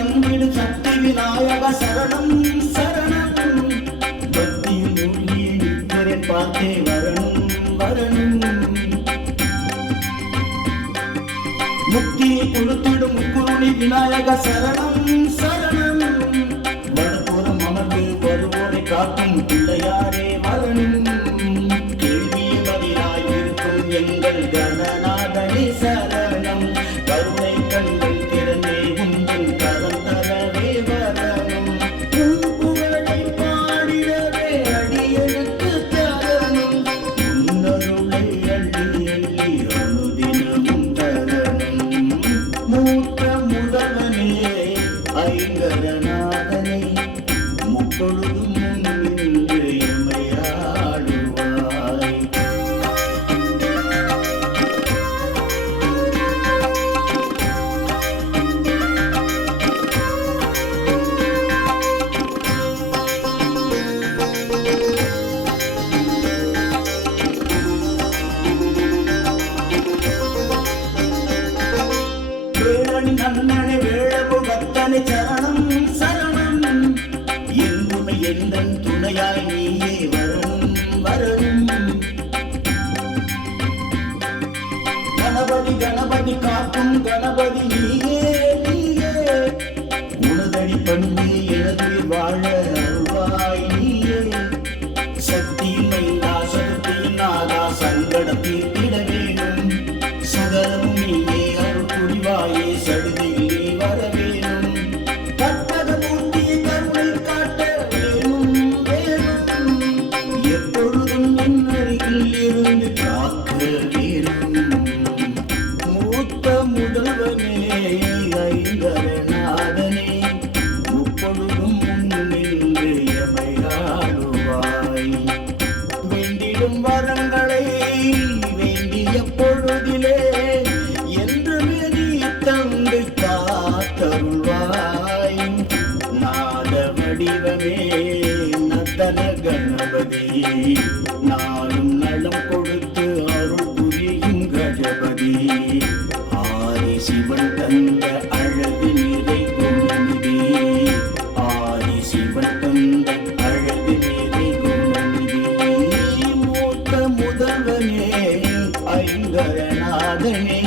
தந்திடு சக்தி விநாயக சரணம் சரணம். பக்தியில் மூழ்கி நிற்கிறேன் பார்த்தே வரணும் வரணும். முக்தியை கொடுத்திடும் முக்குருணி விநாயக சரணம் சரணம். வடபுறம் அமர்ந்து வருவோரை காக்கும் பிள்ளையாரே வரணும். கேள்விய பதிலாய் இருக்கும் எங்கள் கணநாதனே சரணம். கருணை கண்கள் திறந்தே உங்கள் கரம் தரவே வரணும். புகழை பாடிடவே அடியெடுத்து தரணும். உன்னருளை அள்ளி அள்ளி அனுதினமும் தரணும். மூத்த முதல்வனே ஐங்கரநாதனை முப்பொழுதும் நின்று எமையாடுவாய். வேளணி நன்னனை வேளவு பக்தனை சரணம் சரணம். என்றுமை எந்தன் துணையாய் நீயே வரணும் வரணும். கணபதி கணபதி காக்கும் கணபதி நீயே நீயே. உனதடி பண்ணி எனதுயிர் வாழ அருள்வாய் நீயே. சக்தி மைந்தா சக்தி நாதா சங்கடம் தீர்த்திட வேணும். சகலமும் நீயே அருள் புரிவாயே சடுதியில் நீ வர வேணும். கற்பக மூர்த்தியை கருணை காட்ட வேணும் வேணும். எப்பொழுதும் என் அருகில் இருந்து காக்க வேணும். மூத்த முதல்வனே ஐங்கரநாதனே முப்பொழுதும் நின்று எமையாடுவாய். வேண்டிடும் வரங்களை வேண்டிய பொழுதிலே என்று நீ தந்து காத்தருள்வாய். நாத வடிவமே நத்தன கணபதி நாளும் நலம் கொடுத்து அருள் புரியும் கஜபதி. ஆதி சிவன் தந்த அழகு நிறை குணநிதி. ஆதி சிவன் தந்த அழகு நிறை குணநிதி. மூத்த முதல்வனே ஐங்கரநாதனே